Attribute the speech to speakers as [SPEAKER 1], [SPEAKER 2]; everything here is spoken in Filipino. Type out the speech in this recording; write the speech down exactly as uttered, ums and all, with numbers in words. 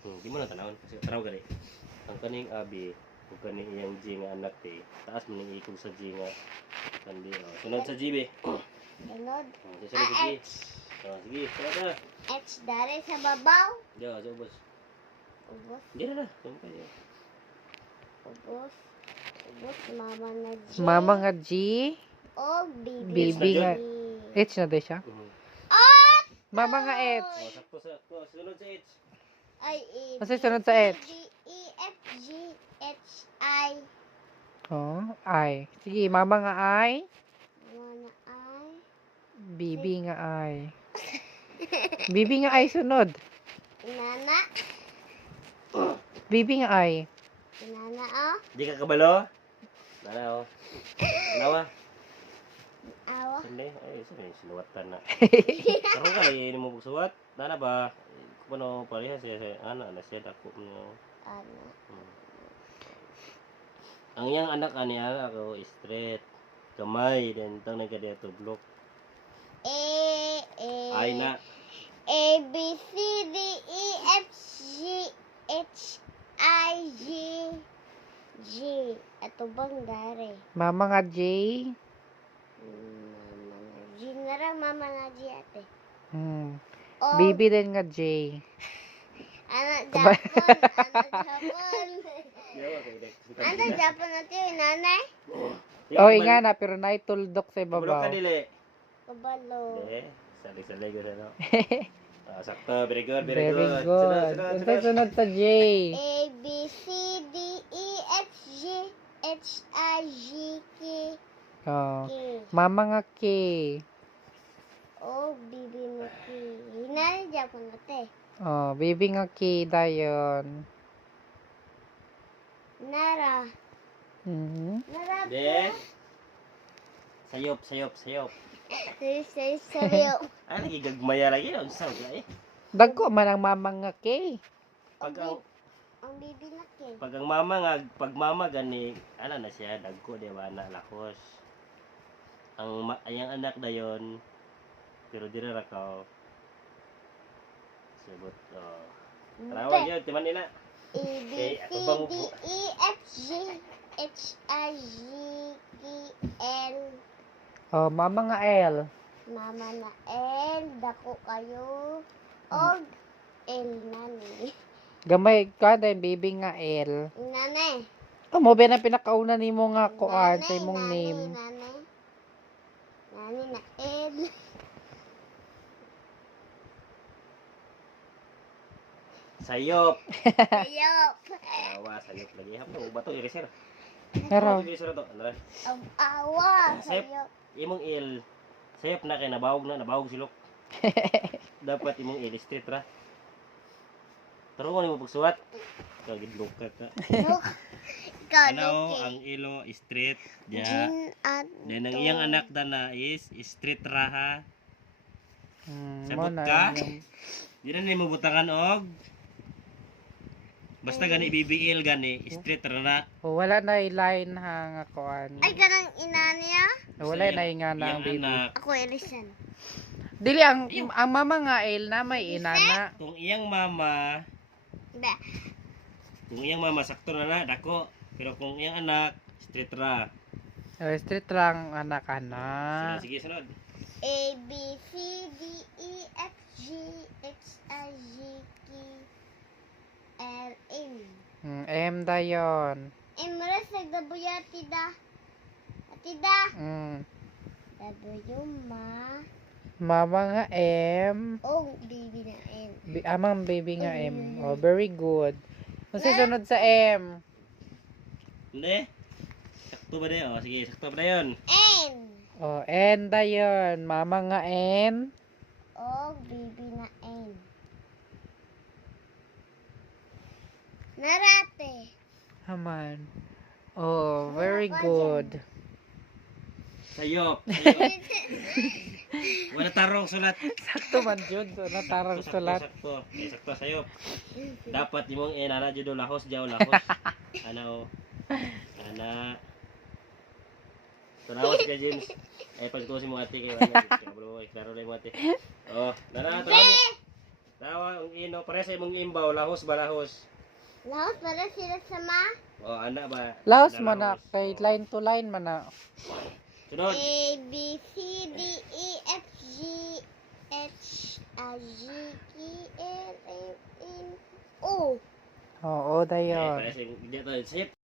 [SPEAKER 1] Hmm, di mo na tanawon kasi taraw gali. Ang kaning abi, ug kani iyang G nga anak te, taas man ning ikog sa G nga kandi. Oh, sunod sa G be.
[SPEAKER 2] Sunod.
[SPEAKER 1] Oh, sunod sa G.
[SPEAKER 2] Ah, H.
[SPEAKER 1] Oh, sige, sunod na.
[SPEAKER 2] H dari sa babaw.
[SPEAKER 1] Diyo, sa ubos.
[SPEAKER 2] Ubos.
[SPEAKER 1] Di na na. Sumpay yun.
[SPEAKER 2] Ubos. Ubos. Mama na G.
[SPEAKER 3] Mama nga G.
[SPEAKER 2] O baby.
[SPEAKER 3] Baby nga. H na din siya.
[SPEAKER 1] Mhm.
[SPEAKER 2] Ah!
[SPEAKER 3] Mama nga H.
[SPEAKER 1] Oh, sakto sakto. Sunod sa H.
[SPEAKER 2] I, A,
[SPEAKER 3] Ano
[SPEAKER 2] B,
[SPEAKER 3] sunod sa H?
[SPEAKER 2] C, D, E, F, G, H, I.
[SPEAKER 3] Oh, I. Sige, mama nga I.
[SPEAKER 2] Mama na I.
[SPEAKER 3] Bibi nga I. Bibi nga I sunod.
[SPEAKER 2] Inana.
[SPEAKER 3] Bibi nga I.
[SPEAKER 2] Inana oh.
[SPEAKER 1] Di ka kabalo? Nana oh. Nawa.
[SPEAKER 2] Awa.
[SPEAKER 1] Sindi. Ay, sindi. Sinuwatan na. Karoon ka lagi ni mo bugsuwat. Nana ba? Kuno pariha siya sa anak na siya dako mo.
[SPEAKER 2] Ano.
[SPEAKER 1] Hmm. Ang yang anak ani ako straight. Kamay then tang nagkadiya tublok.
[SPEAKER 2] A, A.
[SPEAKER 1] Ay na.
[SPEAKER 2] A, B, C, D, E, F, G, H, I, G, G. Ato bang dari?
[SPEAKER 3] Mama nga J.
[SPEAKER 2] Mama na G. Nara mama na G ate.
[SPEAKER 3] Hmm.
[SPEAKER 2] O,
[SPEAKER 3] Bibi din nga J.
[SPEAKER 2] anak Japon. Anak Japon.
[SPEAKER 1] Yawa kay dek.
[SPEAKER 2] Anak Japon natin yung nanay.
[SPEAKER 3] Oh, nga na, pero naituldok sa
[SPEAKER 1] Tublok
[SPEAKER 3] ibabaw.
[SPEAKER 1] ka dili.
[SPEAKER 2] Kabalo.
[SPEAKER 1] Eh, salig-salig ko na. Ah, sakto, very good, very,
[SPEAKER 3] Very
[SPEAKER 1] good.
[SPEAKER 3] good.
[SPEAKER 1] Sunod, sunod,
[SPEAKER 3] Unsay
[SPEAKER 1] sunod.
[SPEAKER 3] sunod sa J?
[SPEAKER 2] A, B, C, D, E, F, G, H, I, J, K,
[SPEAKER 3] Oh.
[SPEAKER 2] K.
[SPEAKER 3] Mama nga K.
[SPEAKER 2] O, bibi mo K. Hinali Japon natin.
[SPEAKER 3] Oh, baby nga K dayon.
[SPEAKER 2] Nara.
[SPEAKER 3] Mhm.
[SPEAKER 2] Nara
[SPEAKER 1] De. Sayop, sayop, sayop.
[SPEAKER 2] Sayo, sayo, sayo.
[SPEAKER 1] Ah, nagigagmaya lagi na. Unsa ka eh.
[SPEAKER 3] Dagko man ang mama nga K.
[SPEAKER 1] Pag ang,
[SPEAKER 2] Ang bibi na K.
[SPEAKER 1] pag ang mama nga, pag mama gani, ano na siya, dagko, di ba, anak lakos. Ang, ma- ayang anak dayon, pero di na rakaw. Sabot, oh. Tarawag yun, timan nila.
[SPEAKER 2] A, B,
[SPEAKER 1] Eh,
[SPEAKER 2] C,
[SPEAKER 1] ako bang
[SPEAKER 2] D,
[SPEAKER 1] upo?
[SPEAKER 2] E, F, G, H, I, J, K, L.
[SPEAKER 3] Oh, mama nga L.
[SPEAKER 2] Mama na L. Dako kayo. O, L nani.
[SPEAKER 3] Gamay ka dahil baby nga L.
[SPEAKER 2] Nanay.
[SPEAKER 3] Oh, mo ba na pinakauna nimo nga kuan sa
[SPEAKER 2] Nanay,
[SPEAKER 3] imong
[SPEAKER 2] nanay,
[SPEAKER 3] name?
[SPEAKER 2] Nanay. Nanay na L.
[SPEAKER 1] Sayop.
[SPEAKER 2] Ayop.
[SPEAKER 1] Awa, sayop lagi. Hapon, bato, irisir.
[SPEAKER 3] Pero
[SPEAKER 1] Irisir to. Ano rin?
[SPEAKER 2] Ang awa.
[SPEAKER 1] Sayop.
[SPEAKER 2] Sayop.
[SPEAKER 1] Imong il, sayop na kay nabawog na, nabawog silok. Dapat imong il, straight ra. Tarungan mo pagsuwat. Kagidlok ka ka.
[SPEAKER 2] Ikaw,
[SPEAKER 1] Ano,
[SPEAKER 2] Lucky.
[SPEAKER 1] ang ilo, straight. Ya.
[SPEAKER 2] Jin at
[SPEAKER 1] Then ang iyang anak dana is straight ra ha.
[SPEAKER 3] mm,
[SPEAKER 1] Sabot
[SPEAKER 3] mo na
[SPEAKER 1] ka?
[SPEAKER 3] yung-
[SPEAKER 1] Di na nimo butangan og. Basta gani B B L gani, straight ra na.
[SPEAKER 3] Oh, wala na i-line ha nga kuan.
[SPEAKER 2] Ay, kanang ina niya.
[SPEAKER 3] Wala na nga na ang
[SPEAKER 1] Iyang
[SPEAKER 3] baby.
[SPEAKER 1] anak,
[SPEAKER 2] Ako, Elisan.
[SPEAKER 3] Dili ang ang mama nga L na may inana.
[SPEAKER 1] kung iyang mama,
[SPEAKER 2] Ba?
[SPEAKER 1] kung iyang mama sakto na na dako, pero kung iyang anak straight ra.
[SPEAKER 3] Oh, street lang anak-anak.
[SPEAKER 1] Sige, sige sunod.
[SPEAKER 2] A, B, C, D, E, F, G, H, I, J, K, L, M.
[SPEAKER 3] Mm, M dayon.
[SPEAKER 2] M, ras, nagdabuya, tida. Tida.
[SPEAKER 3] Mm.
[SPEAKER 2] W, ma.
[SPEAKER 3] Mama nga M.
[SPEAKER 2] O, baby na N.
[SPEAKER 3] Bi- amang baby nga M. Oh, very good. Kung sunod sa M.
[SPEAKER 1] Hindi. Sakto ba na? O, sige, sakto ba na yun?
[SPEAKER 2] N.
[SPEAKER 3] Oh, N dayon. Mama nga N.
[SPEAKER 2] O, baby na N. Narate.
[SPEAKER 3] Haman. Oh, very good.
[SPEAKER 1] Sayop. Sayop. Wala tarong sulat.
[SPEAKER 3] Sakto man jud. So, natarang
[SPEAKER 1] Sakto,
[SPEAKER 3] sulat.
[SPEAKER 1] sakto. Okay, sakto sayop. Dapat imong inana jud lahos jaw lahos. Ano? Ana. Tanawas ka James. Ay pag ko si mo ate kay wala. Kabro, klaro lang mo ate. Oh, nana tanaw. Tawa ang ino pare sa imong imbaw lahos ba lahos.
[SPEAKER 2] Lahat para sila sama.
[SPEAKER 1] O ana ba?
[SPEAKER 3] Laos
[SPEAKER 1] Ana,
[SPEAKER 3] man na,
[SPEAKER 1] lahos.
[SPEAKER 3] kay
[SPEAKER 1] O.
[SPEAKER 3] line to line man na.
[SPEAKER 1] Sunod.
[SPEAKER 2] A, B, C, D, E, F, G, H, I, J, K, L, M, N, O.
[SPEAKER 3] Oo,
[SPEAKER 1] Okay,
[SPEAKER 3] dayon.
[SPEAKER 1] pare sa dito sip.